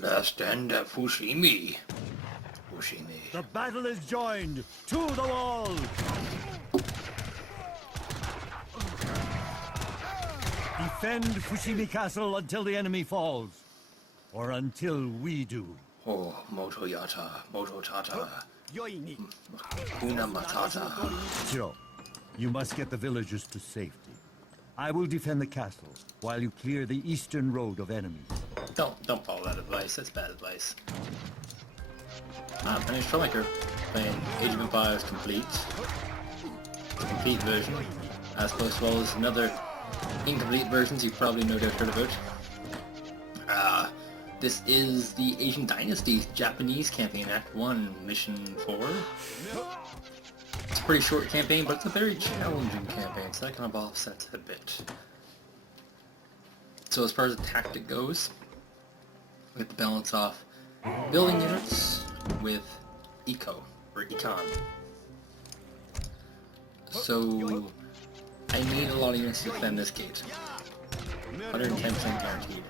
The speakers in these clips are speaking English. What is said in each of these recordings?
Last stand at Fushimi. Fushimi. The battle is joined. To the wall. Defend Fushimi Castle until the enemy falls. Or until we do. Oh, Motoyata, Mototata, Kuna Matata. Shiro, you must get the villagers to safety. I will defend the castle while you clear the eastern road of enemies. Don't follow that advice. That's bad advice. My name's Troublmaker, playing Age of Empires Complete. The complete version, as opposed to all those another incomplete versions you've probably no doubt heard about. This is the Asian Dynasties Japanese campaign, Act 1, Mission 4. It's a pretty short campaign, but it's a very challenging campaign, so that kind of offsets it a bit. So as far as the tactic goes, we have to balance off building units with eco, or econ. So I need a lot of units to defend this gate. 110% guaranteed.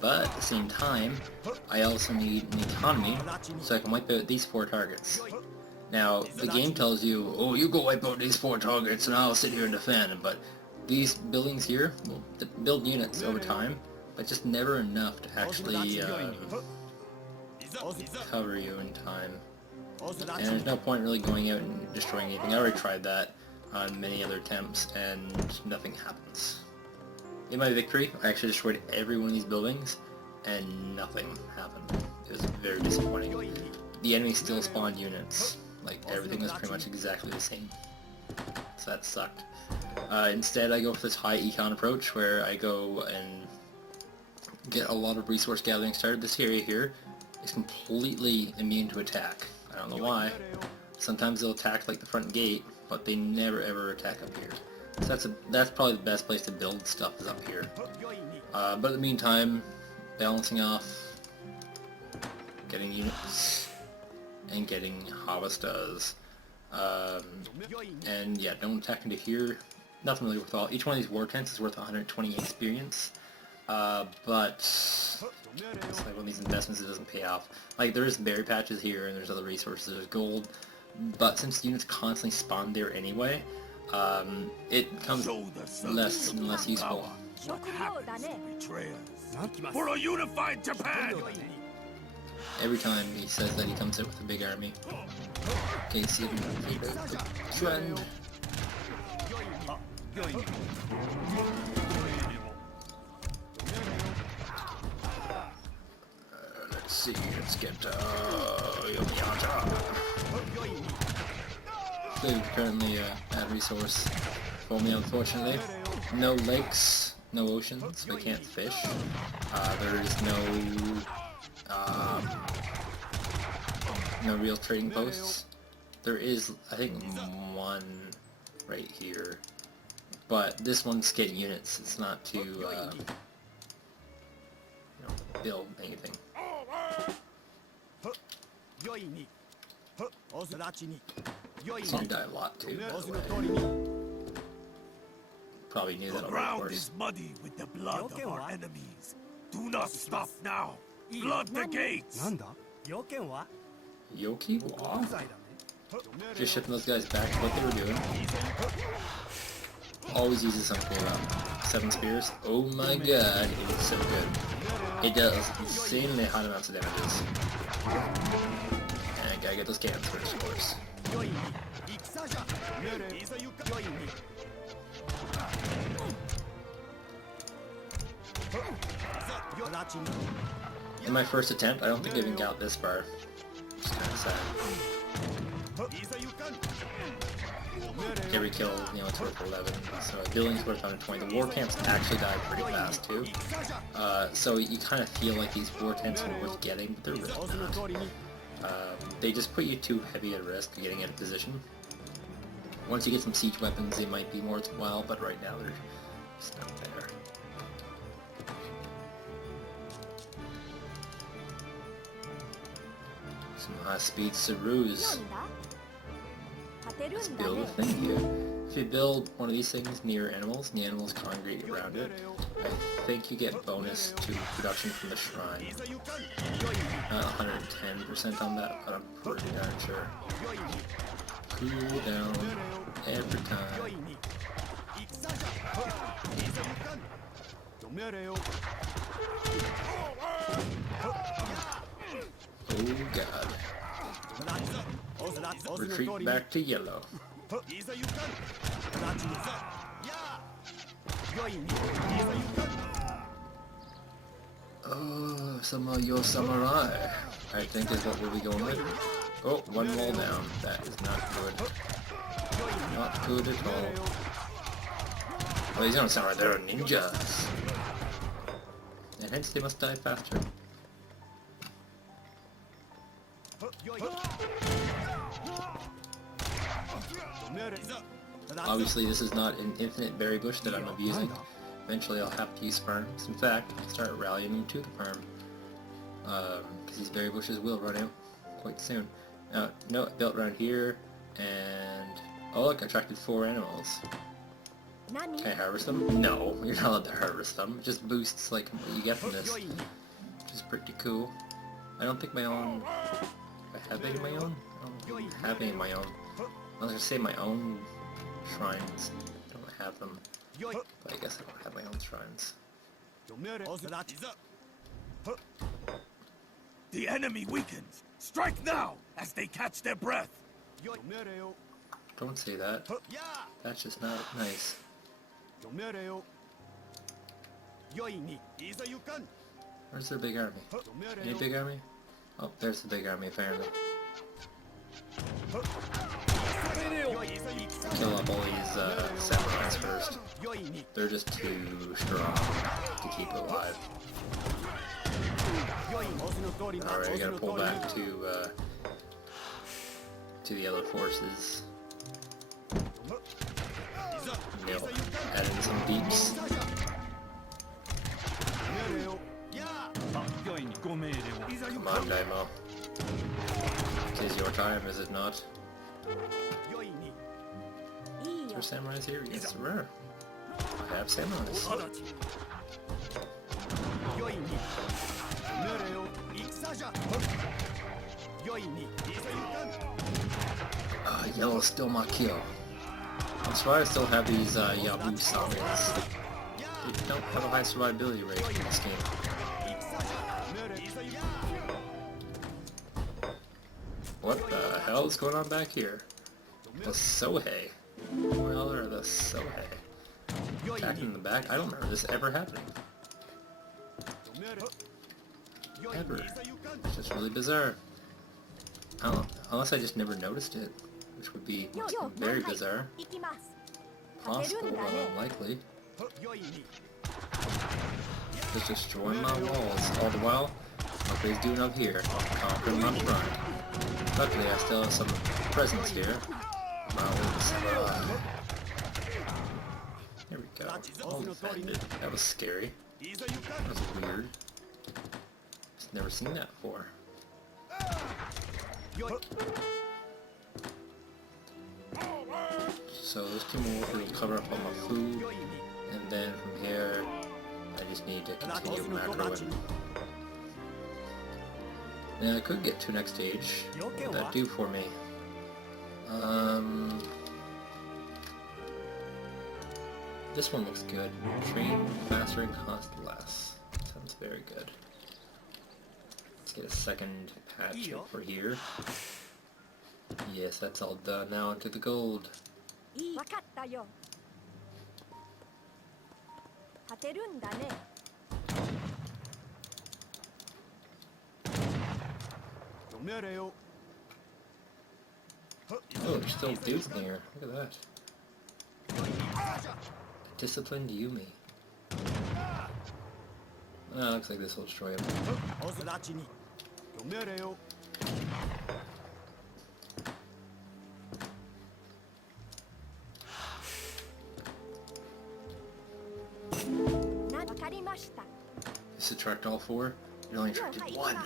But at the same time, I also need an economy so I can wipe out these 4 targets. Now, the game tells you, oh, you go wipe out these 4 targets and I'll sit here and defend, but these buildings here will build units over time, but just never enough to actually cover you in time. And there's no point really going out and destroying anything. I already tried that on many other attempts and nothing happens. In my victory, I actually destroyed every one of these buildings and nothing happened. It was very disappointing. The enemy still spawned units. Like, everything was pretty much exactly the same. So that sucked. Instead, I go for this high econ approach where I go and get a lot of resource gathering started. This area here is completely immune to attack. I don't know why. Sometimes they'll attack like the front gate, but they never ever attack up here. So that's probably the best place to build stuff is up here. But in the meantime, balancing off, getting units, and getting harvesters. And yeah, don't attack into here. Nothing really worthwhile. Each one of these war tents is worth 120 experience. But it's like one of these investments that doesn't pay off. Like, there's berry patches here and there's other resources, there's gold. But since the units constantly spawn there anyway, it becomes less and less useful. For a unified Japan! Every time he says that he comes out with a big army. Okay, see the trend. Let's see, let's get Yomiata. Food currently bad resource for me, unfortunately. No lakes, no oceans, so I can't fish. There is no real trading posts. There is, I think, one right here, but this one's getting units. It's not to build anything. It's gonna die a lot too, by the way. Probably knew that The already, of ground course. is muddy with the blood of our enemies. Do not stop now. Flood the gates. Yoki? Wow. Just shipping those guys back to what they were doing. Always uses some cooldown. 7 spears. Oh my god, it is so good. It does insanely high amounts of damages. And I gotta get those cannons first, of course. In my first attempt, I don't think I even got this far. Which is kind of sad. Every kill, it's worth 11. So building's worth 120. The war camps actually die pretty fast too. So you kind of feel like these war tents are worth getting, but they're really not. They just put you too heavy at risk of getting out of position. Once you get some siege weapons, they might be worthwhile, but right now they're just not there. Some high-speed Sarus. Let's build a thing here. If you build one of these things near animals, and the animals congregate around it, I think you get bonus to production from the shrine. 110% on that, but I'm pretty darn sure. Cool down every time. Oh god. Retreat back to yellow. Oh, some of your samurai, I think is what we'll be going with. Oh, one wall down. That is not good. Not good at all. Oh, these don't sound like they're ninjas. And hence they must die faster. Obviously this is not an infinite berry bush that I'm abusing. Eventually I'll have to use perms. In fact, I'll start rallying them to the perm. Because these berry bushes will run out quite soon. No, it built around here, and... oh look, I attracted 4 animals. Can I harvest them? No, you're not allowed to harvest them. It just boosts like what you get from this. Which is pretty cool. I don't think my own... do I have any of my own? I don't have any of my own. I was gonna say my own shrines. I don't have them. But I guess I don't have my own shrines. The enemy weakens. Strike now as they catch their breath. Don't say that. That's just not nice. Where's their big army? Any big army? Oh, there's the big army apparently. Kill up all these samurais first. They're just too strong to keep alive. Alright, I gotta pull back to the other forces. Nil. Add in some deeps. Come on, Daimo. It is your time, is it not? Is there samurais here? Yes, there are. I have samurais. Yellow's still my kill. I'm sorry I still have these Yabu summons. They don't have a high survivability rate in this game. What the hell is going on back here? The Sohei. Well, they're the Sohei. Attacking in the back? I don't remember this ever happening. Ever. It's just really bizarre. I don't know, unless I just never noticed it, which would be very bizarre. Possible, but unlikely. Just destroying my walls. All the while, what he's doing up here, conquering my front. Luckily, I still have some presents here. There we go. All defended. That was scary. That was weird. Just never seen that before. So those 2 more will cover up all my food, and then from here, I just need to continue macroing. Now I could get to next stage. What would that do for me? This one looks good. Train faster and cost less. Sounds very good. Let's get a second patch for here. Yes, that's all done. Now into the gold. Oh, there's still dudes in here. Look at that. Disciplined Yumi. Oh, looks like this will destroy him. Just attract all 4? You only attracted 1.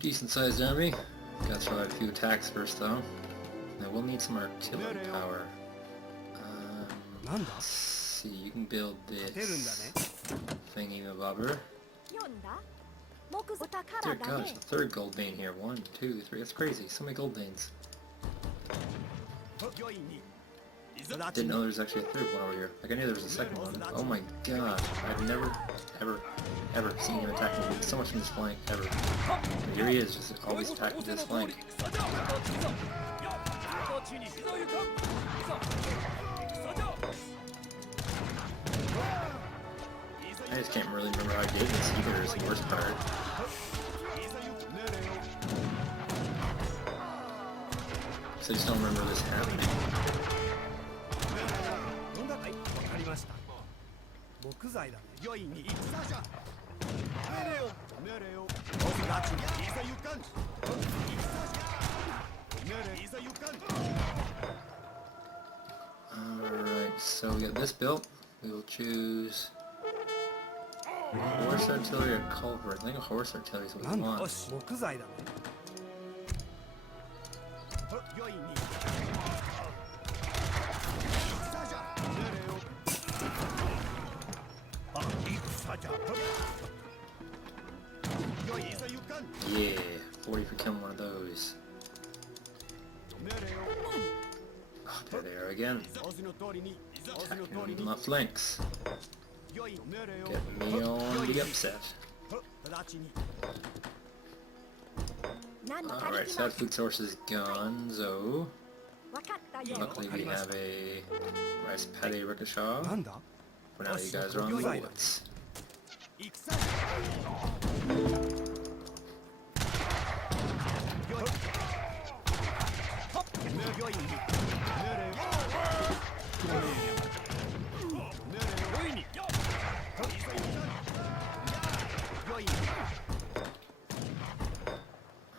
Decent sized army. Gotta throw out a few attacks first though. Now we'll need some artillery power. Let's see, you can build this thingy bobber. Dear gosh, the third gold vein here. 1, 2, 3. That's crazy. So many gold veins. Didn't know there was actually a third one over here. Like I knew there was a second one. Oh my god. I've never, ever seen him attacking me so much from this flank, ever. And here he is, just always attacking this flank. I just can't really remember how I did this either, is the worst part. So I just don't remember this happening. Alright, so we got this built. We will choose horse artillery or culvert. I think a horse artillery is what we want. Yeah, 40 for killing one of those. Oh, there they are again. Attacking my flanks. Get me on the upset. Alright, so that food source is gone, so... Luckily we have a rice paddy ricochet. For now you guys are on bullets.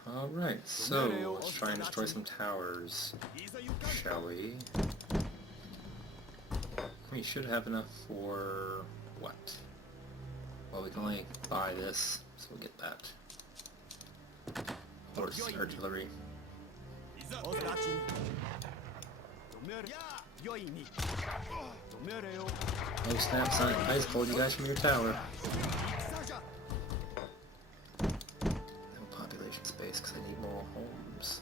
Alright, so let's try and destroy some towers, shall we? We should have enough for what? Well, we can only buy this, so we'll get that. Horse artillery. Oh snap, son. I just pulled you guys from your tower. No population space because I need more homes.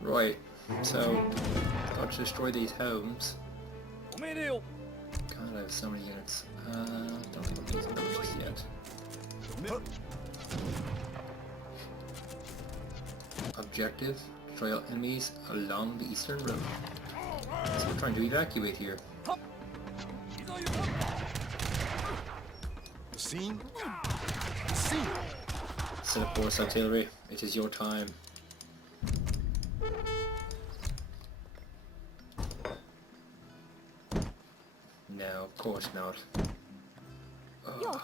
Right, so got to destroy these homes. God, I have so many units. Don't think I'm using those just yet. Objective, destroy all enemies along the eastern road. So we're trying to evacuate here. Scene? Set up horse artillery. It is your time. No, of course not. People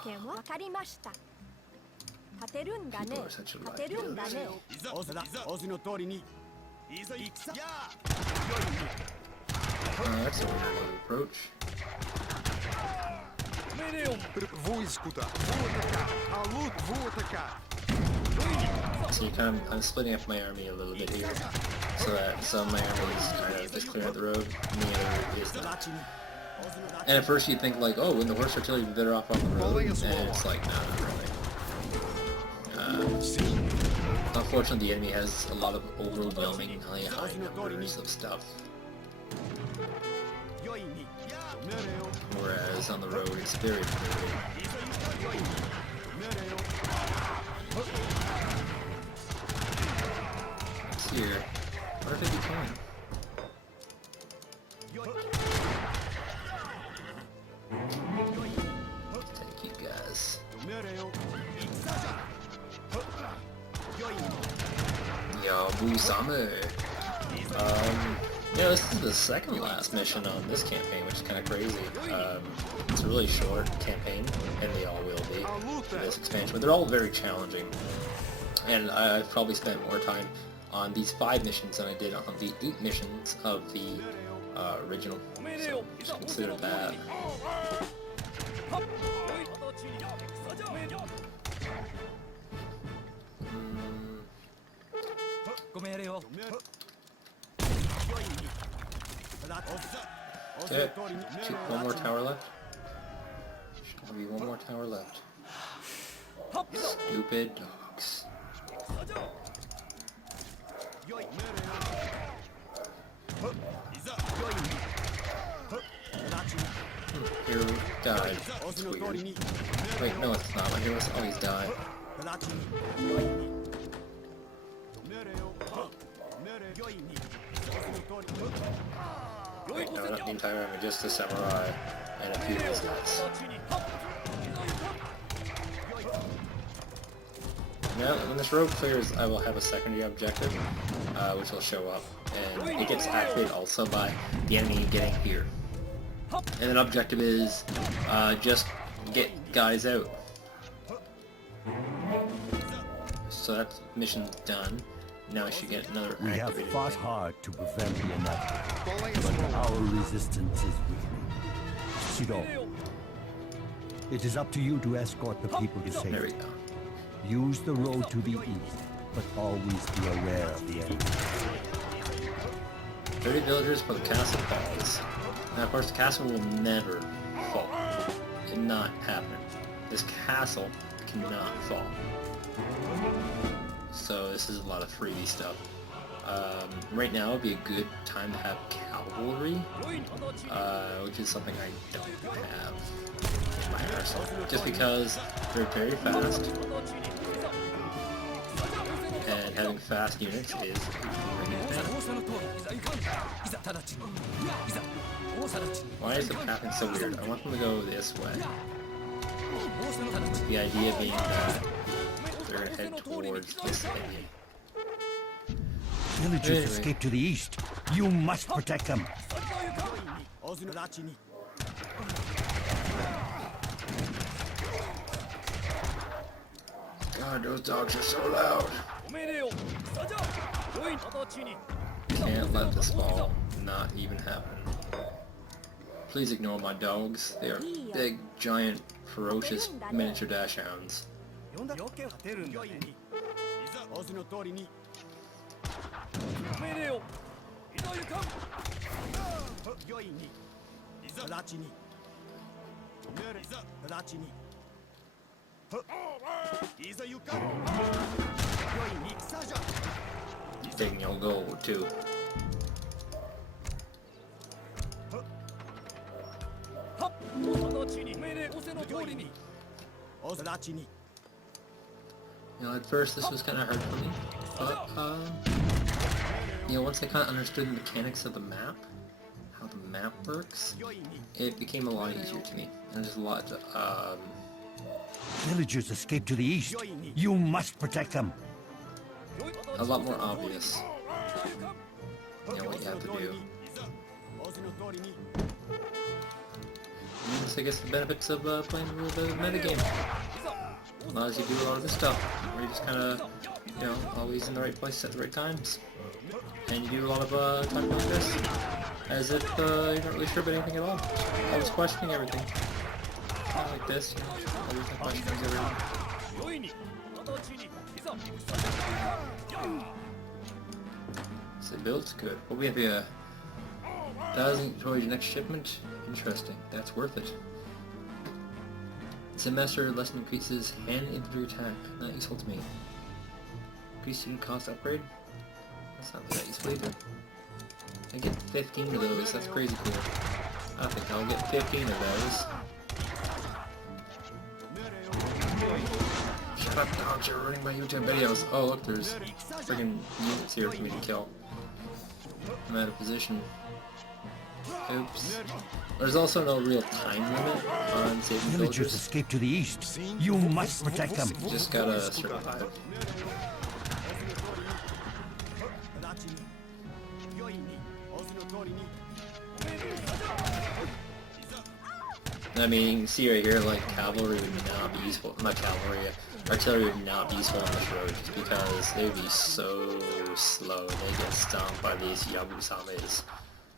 are such a liability. That's a weird little approach. Vou escutar. Vou atacar. A luta, vou atacar. So I'm splitting up my army a little bit here, so that some of my army is kind of just clear out the road, and the other is not. And at first you'd think like, oh, when the horse artillery would be better off on the road, and it's like, no, not really. Unfortunately, the enemy has a lot of overwhelmingly high numbers of stuff. Whereas on the road it's very clear. What's here? What if they become? Thank you guys. Yo, Boo Summer. Yeah, this is the second last mission on this campaign, which is kind of crazy. It's a really short campaign, and they all will be for this expansion, but they're all very challenging. And I've probably spent more time on these 5 missions than I did on the 8 missions of the original. So just consider that. Okay, one more tower left. Should be one more tower left. Stupid dogs. Hero died. That's weird. Wait, no it's not. My hero's always died. Wait, no, not the entire army, just the samurai and a few of these guys. Now, when this road clears, I will have a secondary objective, which will show up, and it gets activated also by the enemy getting here. And an objective is, just get guys out. So that mission's done. Now I should get another We have activated fought thing. hard to prevent the inevitable, but our resistance is weakening. Shiro, it is up to you to escort the people to There we safety. go. Use the road to the east, but always be aware of the enemy. 30 villagers for the castle falls. Now of course the castle will never fall. Cannot happen. This castle cannot fall. So this is a lot of freebie stuff. Right now would be a good time to have cavalry, which is something I don't have in my arsenal. Just because they're very fast, and having fast units is Why is the pathing so weird? I want them to go this way. The idea being that they're going to head towards this enemy. Villagers Anyway. escape to the east. You must protect them. God, those dogs are so loud. Can't let this fall not even happen. Please ignore my dogs. They are big, giant, ferocious miniature dash hounds. Taking your gold too. You know, at first this was kind of hard for me, but you know, once I kind of understood the mechanics of the map, how the map works, it became a lot easier to me. And there's a lot to, Villagers escape to the east. You must protect them. a lot more obvious. You know what you have to do. And that's, I guess, the benefits of playing a little bit of metagame. Allows you to do a lot of this stuff, where you just kind of, you know, always in the right place at the right times. And you do a lot of talking like this, as if you're not really sure about anything at all. Always questioning everything. Kind of like this, you know, always questioning everything. So build's good. What we have here? 1,000 towards your next shipment? Interesting. That's worth it. Semester lesson increases hand infantry attack. Not useful to me. Increase student cost upgrade? That's not that useful either. I get 15 of those. That's crazy cool. I think I'll get 15 of those. Shut up, dogs. You're ruining my YouTube videos. Oh, look, there's friggin' units here for me to kill. I'm out of position. Oops. There's also no real time limit on saving Villagers villagers. escape to the east. You must protect them. You just gotta survive. I mean, you can see right here, like, cavalry would not be useful. Not cavalry, artillery would not be useful on this road, just because they would be so so slow. They get stomped by these Yabusames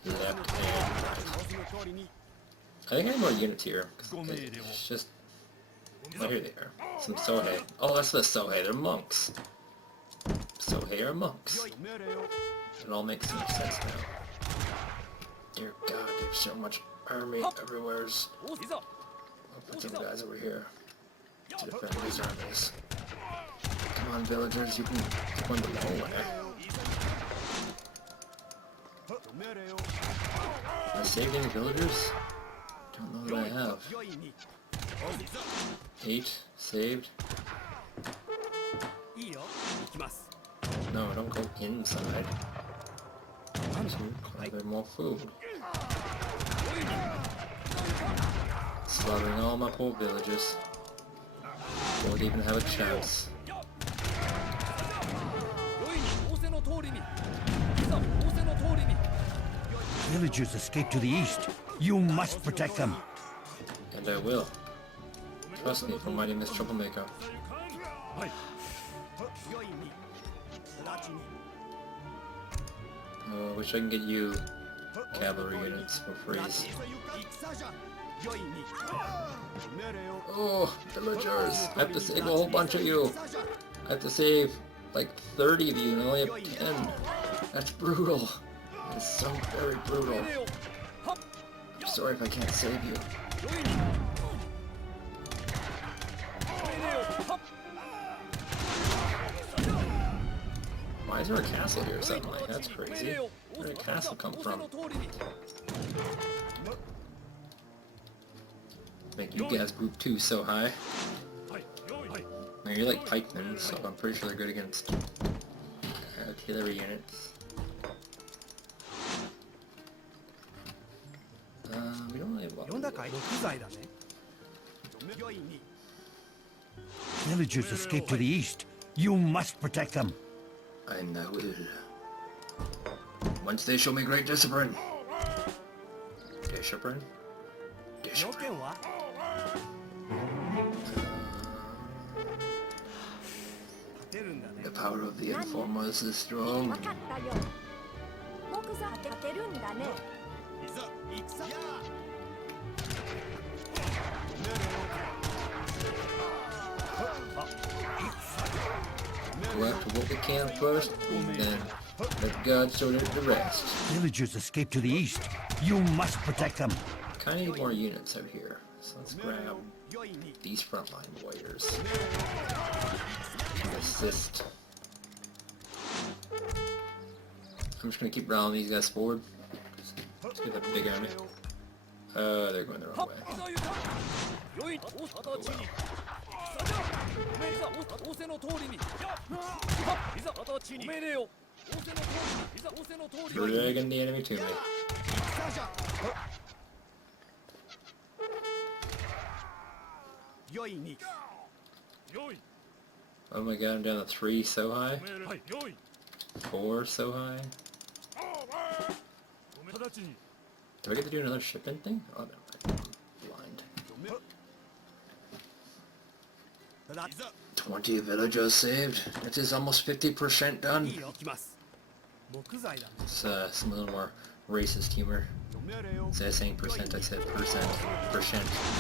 left and right. I think I have more units here. 'Cause it's just... Oh, here they are. Some Sohei. Oh, that's the Sohei. They're monks. Sohei are monks. It all makes so much sense now. Dear God, there's so much army everywhere. I'll put some guys over here to defend these armies. Come on, villagers, you can go in the long way. Have I saved any villagers? Don't know that I have. 8 saved. No, don't go inside. So collect more food. Slaughtering all my poor villagers. Won't even have a chance. Villagers escape to the east. You must protect them. And I will. Trust me, for my name is Troublmaker. Oh, I wish I can get you cavalry units for free. Oh, villagers! I have to save a whole bunch of you! I have to save like 30 of you and I only have 10. That's brutal. It's so very brutal. I'm sorry if I can't save you. Why is there a castle here suddenly? That's crazy. Where did a castle come from? Make you guys group 2 so high. Now you're like pikemen, so I'm pretty sure they're good against artillery units. We don't really have a lot. Villagers escape to the east. You must protect them. And I will. Once they show me great discipline. Discipline? Discipline. The power of the informers is strong. Go after what we can first, and then let God sort out the rest. Villagers escape to the east. You must protect them. Kinda need more units out here, so let's grab these frontline warriors to assist. I'm just gonna keep rallying these guys forward. Let's get that big army. They're going the wrong way. Dragging the enemy to me. Oh my god, I'm down to 3 so high. 4 so high. Do I get to do another shipment thing? Oh no, I'm blind. 20 villagers saved. It is almost 50% done. It's some little more racist humor. Instead of saying percent, I said percent.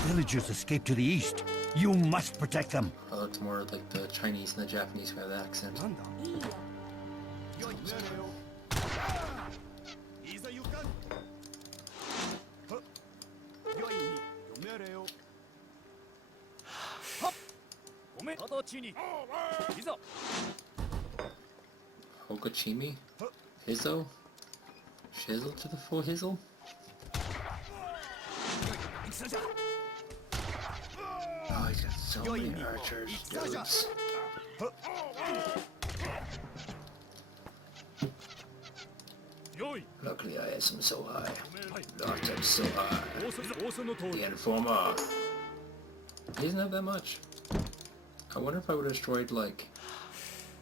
Villagers escape to the east. You must protect them. Oh, it's more like the Chinese and the Japanese who have the accent. Hokochimi? Hizo? Shizzle to the full hizzle? Oh, he's got so many archers, dudes. Luckily I had some so high. Lost them so high. The informer. He doesn't have that much. I wonder if I would have destroyed like...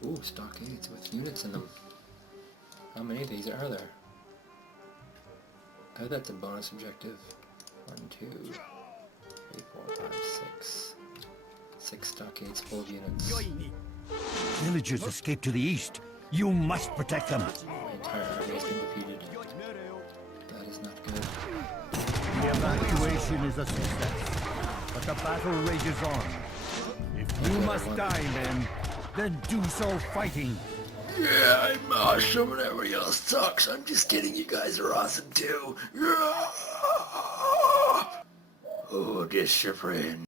Ooh, stockades with units in them. How many of these are there? Oh, that's a bonus objective. 1, 2, 3, 4, 5, 6. 6 stockades full of units. Villagers escape to the east. You must protect them. My entire army has been defeated. That is not good. The evacuation is a success, but the battle rages on. If you must die, then do so fighting. Yeah, I'm awesome and everybody else sucks. I'm just kidding, you guys are awesome too. Oh, just your friend.